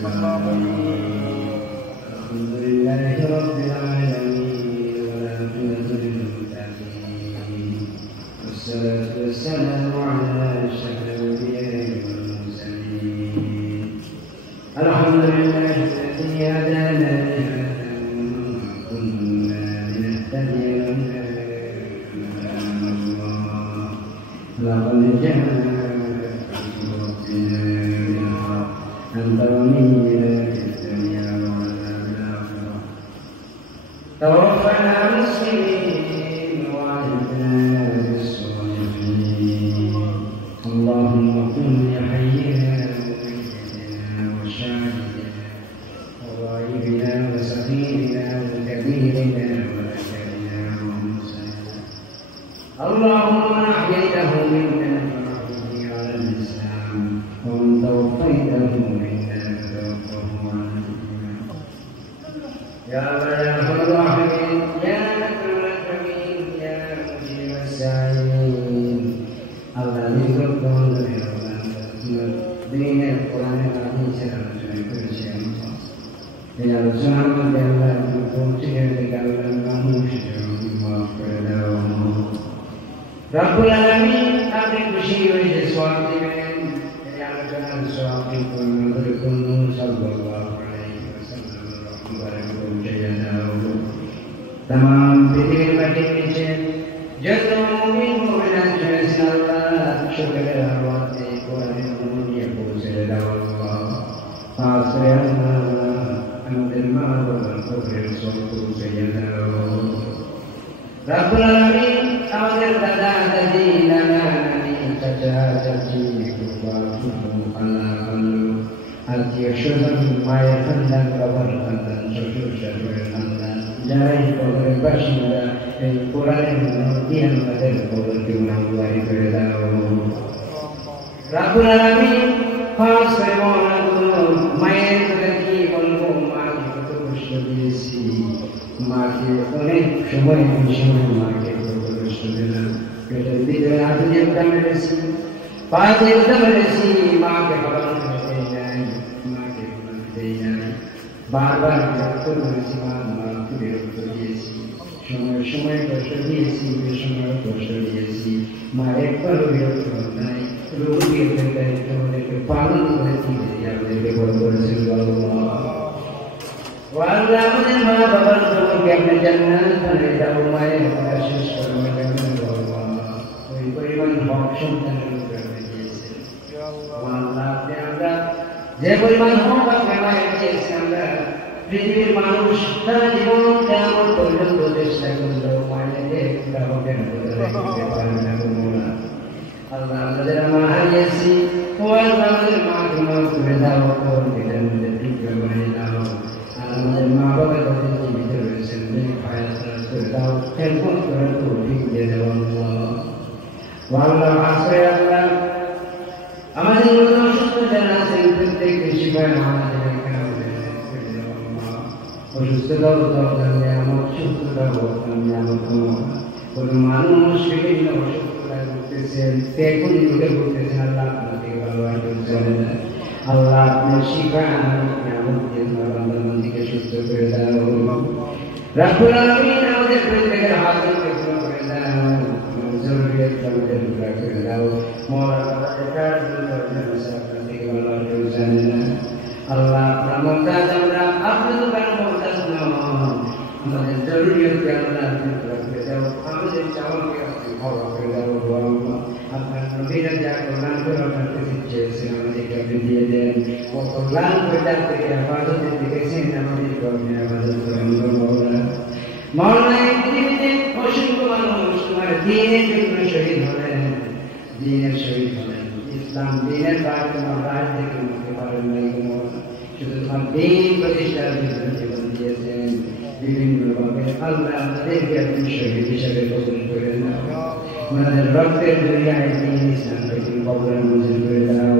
الحمد لله رب العالمين والعاقبة للمتقين والصلاة والسلام على أشرف الأنبياء والمرسلين الحمد لله الذي هدانا لهذا وما كنا لنهتدي لولا أن الله لقد جاءنا أنت ولينا في الدنيا وعذاب الآخرة توفنا مسلمين وألحقنا بالصالحين اللهم كن لحينا وميتنا وشاهدنا وغائبنا وسفيرنا وكبيرنا وذكرنا وأنثانا اللهم من أحييته منا فأحيه على الإسلام ومن توفيته يا أرحم الراحمين يا أكرم الأكرمين يا مجيب السائلين الذي تقول دين القرآن العظيم سلام كل شيء يا رسول الله الله تقول لكلام خاموش رب العالمين أبي بشير جسواتي من يا رجال سواتي كل مدركم صلى الله तमाम पृथ्वी पर नीचे जैसे मुमिन मुमिनात जो अल्लाह शुक्र रहमते कुरान मुनिया को से अल्लाह आसरना अंदर मारो को फिर सोतो से अल्लाह रब्बुल आलमीन আমাদের দাদা দাদি নানা নানি চাচা চাচি আল্লাহ আল্লাহ আত্মীয় স্বজন মায়ের সন্তান বাবার সন্তান শ্বশুর শাশুড়ির সন্তান যারাই কবরের বাসিন্দা এই কোরআনের মধ্যে আমাদের কবরকে মাওয়ারি করে দাও রব্বুল আলামিন খাস করে মায়ের কথা কি বলবো মাকে কত কষ্ট দিয়েছি মাকে অনেক সময় মাকে কত কষ্ট দিলাম পেটের ভিতরে হাত দিয়ে মেরেছি পা দিয়ে মেরেছি মাকে খাবার খেতে যাই মাকে খেতে যাই বারবার বিরক্ত করেছি মাকে বিরক্ত দিয়েছি সময় সময় কষ্ট দিয়েছি সময় কষ্ট দিয়েছি মা একবারও বিরক্ত নাই রোগীর দায়িত্ব আমাদেরকে পালন করেছি আমাদেরকে বড় করেছেন আল্লাহ আমাদের মা বাবার সকলকে আপনি জান্নাত বানিয়ে দাও মায়ের কথা শেষ করবেন ওই পরিমাণ হক সন্তানের উপরে দিয়েছেন আল্লাহ আপনি আমরা যে পরিমাণ হক আপনি মায়ের দিয়েছেন আমরা পৃথিবীর মানুষ তারা জীবন কেমন পর্যন্ত চেষ্টা করলেও মায়েদের গ্রাহকের রাখতে পারবে না আল্লাহ আমাদের মা হারিয়েছি ও আল্লাহ আমাদের মাকে মাফ করে দাও এটার মধ্যে টুকরো বানিয়ে দাও আমাদের মা বাবার কাছে জীবিত রয়েছেন করে দাও খেলকুন করে তৌফিক দিয়ে দাও আল্লাহ আশ্রয় আল্লাহ আমাদের অসুস্থ যারা আছেন প্রত্যেক শিবায় আমাদের অসুস্থতা নিয়ামত সুস্থতা নিয়ামত কোনো মানুষ বিভিন্ন অসুস্থতায় ভুগতেছেন কোন রোগে ভুগতেছেন আল্লাহ আপনাকে ভালোবাসা চলে না আল্লাহ আপনার শিফা নিয়ামত দিয়ে বান্দাকে সুস্থ করে দাও রব্বুল আলামিন আমাদের প্রত্যেকের হাজত পূরণ করে দাও জরুরিয়াত আমাদের পুরা করে দাও মওলা কার জন্য আপনাকে ভালোবাসা জানে না আল্লাহ মমতাজ আমরা আপনি তো কেন মমতাজ আমাদের জরুরিয়াতকে আল্লাহ আপনি পুরা করে দাও আমাদের চাওয়াকে আপনি ক্ষমা করে দাও আপনার নবীরা যা কল্যাণ করে আপনার কাছে চেয়েছেন আমাদেরকে আপনি দিয়ে দেন ও কল্যাণ করে থেকে আবাদতের দেখেছেন আমাদেরকে আপনি আবাদত করেন মওলানা এই পৃথিবীতে অসংখ্য মানুষ তোমার দ্বীনের জন্য শহীদ হলেন দ্বীনের শহীদ হলেন ইসলাম দ্বীনের বাইরে তোমার রাজ থেকে মুক্তি পারেন নাই শুধু তোমার দ্বীন প্রতিষ্ঠার জন্য জীবন দিয়েছেন বিভিন্নভাবে আল্লাহ আমাদেরকে আপনি শহীদ হিসাবে কবুল করে দাও আমাদের রক্তের দুনিয়ায় দ্বীন ইসলামকে তুমি কবুল মঞ্জুর করে দাও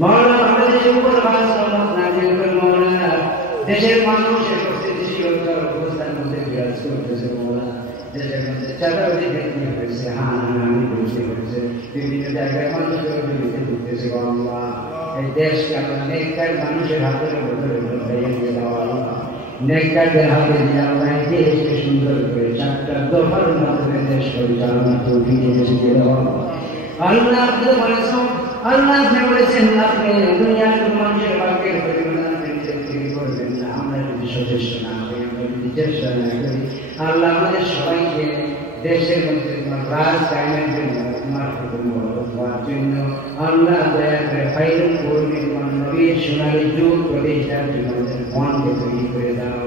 মওলানা আমাদের উপর খাস রহমত নাযিল করুন মওলানা দেশের মানুষের প্রতিষ্ঠিত অবস্থার মধ্যে বিরাজ করতেছে মওলানা দেশের মধ্যে চাঁদাবাজি ব্যক্তি হয়েছে, হানাহানি পুলিশে হয়েছে, বিভিন্ন জায়গায় মানুষের বিরুদ্ধে ঢুকতেছে। আল্লাহ এই দেশকে আপনার নেককার মানুষের হাতে ভেঙে দিয়ে দেওয়া, নেককারদের হাতে দিয়ে আল্লাহ দেশকে সুন্দর করে 4টা দফার মাধ্যমে দেশ পরিচালনা তৌফিক দিয়ে দেওয়া। আল্লাহ আপনি বলেছেন, আল্লাহ আপনি বলেছেন আপনি দুনিয়ার মানুষের ভাগ্যের পরিমাণ করবেন না। আমরা যদি সচেষ্ট না হই, আমরা যদি চেষ্টা না করি, আল্লাহ আমাদের সবাইকে দেশের মধ্যে রাজ কায়েমের জন্য তোমার হুকুম হওয়ার জন্য আল্লাহ দয়া করে ফাইল করবে, তোমার নবীর সোনালী যুগ প্রতিষ্ঠার জন্য আমাদের মনকে তৈরি করে দাও।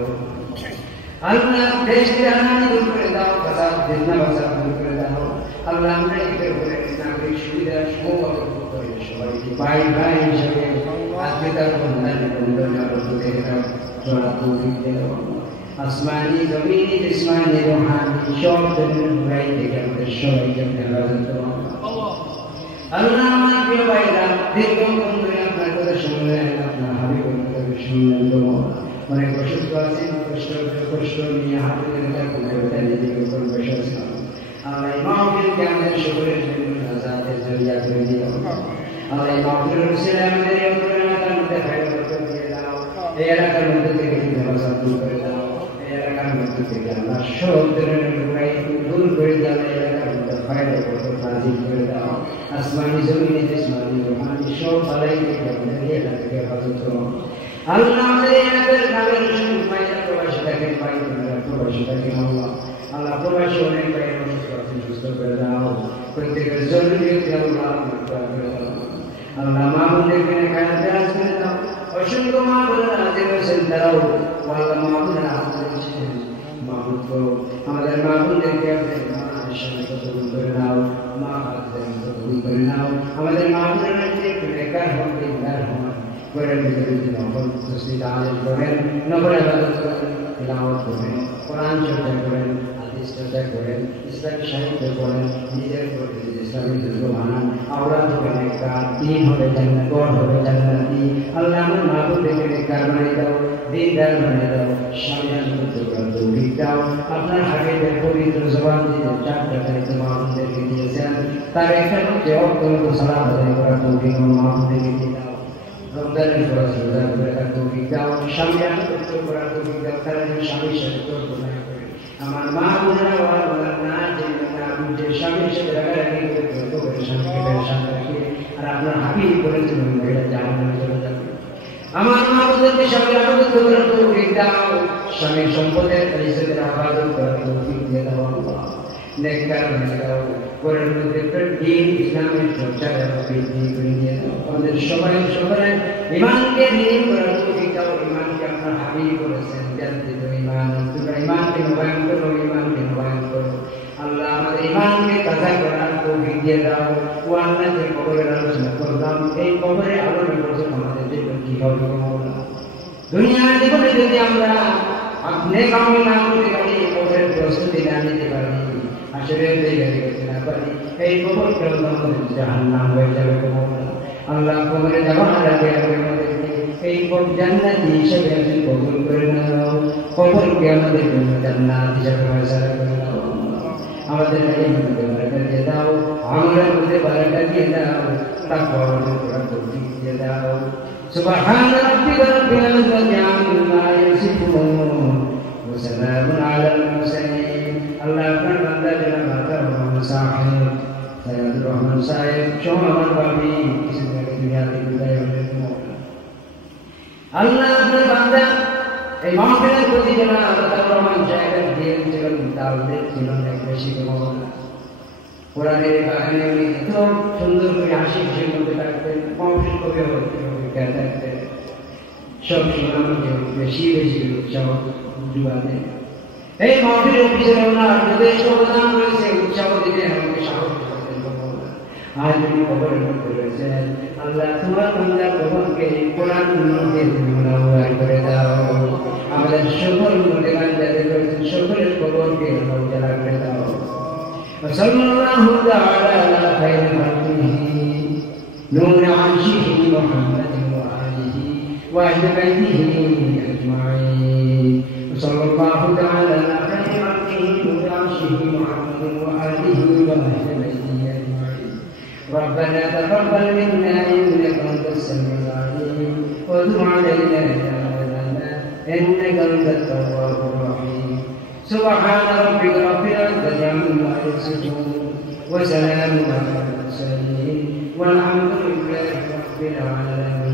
আল্লাহ দেশকে আনানি দূর করে দাও, ফাসাদ ফিতনা ফাসাদ দূর করে দাও। আল্লাহ আমরা এর উপরে নাগরিক সুবিধা সৌভাগ্য করে সবাইকে ভাই ভাই হিসেবে আজকে তার বন্ধনা থেকে দাও, তোরা তৌফিক দাও। আসমানি জমিনি জিসমানি রুহানি সব ধরনের বুরাই থেকে আমাদের সবাইকে হেফাজত করো। আল্লাহ আমার প্রিয় ভাইরা দীর্ঘক্ষণ ধরে আপনার কথা শুনলেন, আপনার হাবিবের কথা শুনলেন, তো অনেক অসুস্থ আছেন, কষ্ট নিয়ে হাতে নিজেকে উপর বসে আছেন। আল্লাহ এই মাহফিলকে আমাদের সকলের জন্য নাজাতের জরিয়া করে দিও। আল্লাহ এই মাহফিলের উসিলায় আমাদের এই এলাকার মধ্যে খায়র বরকত দিয়ে দাও। এই এলাকার মধ্যে থেকে ফিতনা দূর করে দাও। এই এলাকার মধ্যে থেকে আল্লাহ সব ধরনের বুরাই দূর করে দাও। এই এলাকার মধ্যে খায়র বরকত নাজিল করে দাও। আসমানি জমিনি জিসমানি রুহানি সব বালাই থেকে আমাদের এই এলাকাকে হেফাজত করো। আল্লাহ আমাদের এই এলাকার নাগরিক বাইরে প্রবাসী থাকেন, বাইরে প্রবাসী থাকেন। আল্লাহ প্রবাসী অনেক বাইরে সুস্থ করে দাও। প্রত্যেকের জরুরি আল্লাহ করে দাও। আল্লাহ মা বোনদেরকে খায়াতে রাজ করে দাও। অসংখ্য মা বোনেরা হাজির হয়েছেন, তারাও আল্লাহ মা বোনেরা হাজির হয়েছেন। মাহবুব করো আমাদের মা বোনদেরকে আমাদের মা হিসেবে কবুল করে নাও, মা হাজির কবুল করে নাও। আমাদের মা বোনেরা একটু বেকার হন, বেকার হন করে ভিতরে নকল তসবিহ আলেম করেন, নকল ইবাদত করেন, তিলাওয়াত করেন, কোরআন চর্চা করেন, হাদিস চর্চা করেন, ইসলামী সাহিত্য করেন, নিজের প্রতি ইসলামী দুর্গ বানান, আওরাত হবে নেককার, দিন হবে জান্নাত, গড় হবে জান্নাতি। আল্লাহ আমার মাহবুবদেরকে নেককার বানিয়ে দাও, দিনদার বানিয়ে দাও, সামনে করতে করার তৌফিক দাও। আপনার হাবিবের পবিত্র জবান দিয়ে 4টা দায়িত্ব মাহবুবদেরকে দিয়েছেন, তার একটা হচ্ছে অত্যন্ত সালাম আদায় করার তৌফিক মাহবুবদেরকে দিয়ে দাও। রমজানের ফরজ রোজা করে তার তৌফিক দাও, স্বামী আত্মতত্ত্ব করার তৌফিক দাও, তারা যেন স্বামীর সাথে তর্ক না করে। আমার মা বোনেরা ওরা না জেনে না বুঝে স্বামীর সাথে রাগারাগি করে তর্ক করে স্বামীকে পেরেশান রাখে, আর আপনার হাবিব বলেছেন মহিলা জাহান্নামে চলে যাবে। আমার মা বোনদেরকে স্বামীর আত্মতত্ত্ব করার তৌফিক দাও, স্বামীর সম্পদের ইজ্জতের হেফাজত করার তৌফিক দিয়ে দাও। নেককার বানিয়ে দাও, কোরআনের মধ্যে দিন ইসলামের চর্চা বৃদ্ধি করে দিয়ে দাও। আমাদের সবাই ইমানকে দিন করার তৌফিক দাও। ইমানকে আপনার হাবিব বলেছেন জান্নাতুল ঈমান, তোমরা ইমানকে নবায়ন করো, ইমানকে নবায়ন করো। আল্লাহ আমাদের ইমানকে তাজা করার তৌফিক দিয়ে দাও। ওয়ান্নাতে কবরের আলোচনা করলাম, এই কবরে আলোচনা করছে আমাদের জীবন কি হবে। দুনিয়ার জীবনে যদি আমরা আপনি কামল না করতে পারি, কবরের প্রস্তুতি না নিতে পারি, আসলে তৈরি করতে না পারি, এই কবর আমাদের জাহান্নাম হয়ে যাবে। আল্লাহ কবরে যাওয়ার আগে আমাদেরকে এই জান্নাতি হিসেবে কবুল করে নাও। কবরকে আমাদের জন্য জান্নাত হিসেবে ফয়সালা করে নাও। আমাদের মধ্যে বারাকা দিয়ে দাও, আমলের মধ্যে বারাকা দিয়ে দাও, তাকওয়া অর্জন করার তৌফিক দিয়ে দাও। সুবহান রাব্বিকা রাব্বিল ইজ্জাতি আম্মা ইয়াসিফুন ওয়া সালামুন আলাল মুরসালিন। আল্লাহ আপনার বান্দা যারা মাতা রহমান সাহেব, সাইয়্যিদুর রহমান সাহেব সহ আমার বাবি কিছু দুনিয়া থেকে বিদায় হলেন। আল্লাহ আপনার বান্দা এই মাহফিলের প্রতি যারা আল্লাহ রহমান সাহেবের দিয়ে ছিলেন, তাদের ছিল অনেক বেশি কমনা। কোরআনের কাহিনী উনি এত সুন্দর করে হাসি খুশি মধ্যে থাকতেন, মাহফিল কবে অভিজ্ঞা থাকতেন, সব সময় আমাকে বেশি বেশি উৎসাহ জুয়াতে। এই মাহফিলের পিছনে ওনার যথেষ্ট অবদান রয়েছে, উৎসাহ দিলে আমাকে সাহস করতেন। আজ তিনি কবরের মধ্যে রয়েছেন। আল্লাহ তোমার বান্দা কবরকে কোরআন মধ্যে নওয়ার করে দাও। আমাদের সকল মধ্যে বান্দাদের রয়েছেন, সকলের কবরকে নওয়ার করে দাও। সাল্লাল্লাহু তাআলা আলা খায়রি খালকিহি নূর আরশিহি মুহাম্মাদিন ওয়া আলিহি ওয়া আহলি বাইতিহি আজমাইন। সাল্লাল্লাহু তাআলা আলা খায়রি بعرشه محمد وآله وأهل بيته أجمعين ربنا تقبل منا إنك أنت السميع العليم وتب علينا يا مولانا إنك أنت التواب الرحيم سبحان ربك رب العزة عما يصفون وسلام على المرسلين والحمد لله رب العالمين.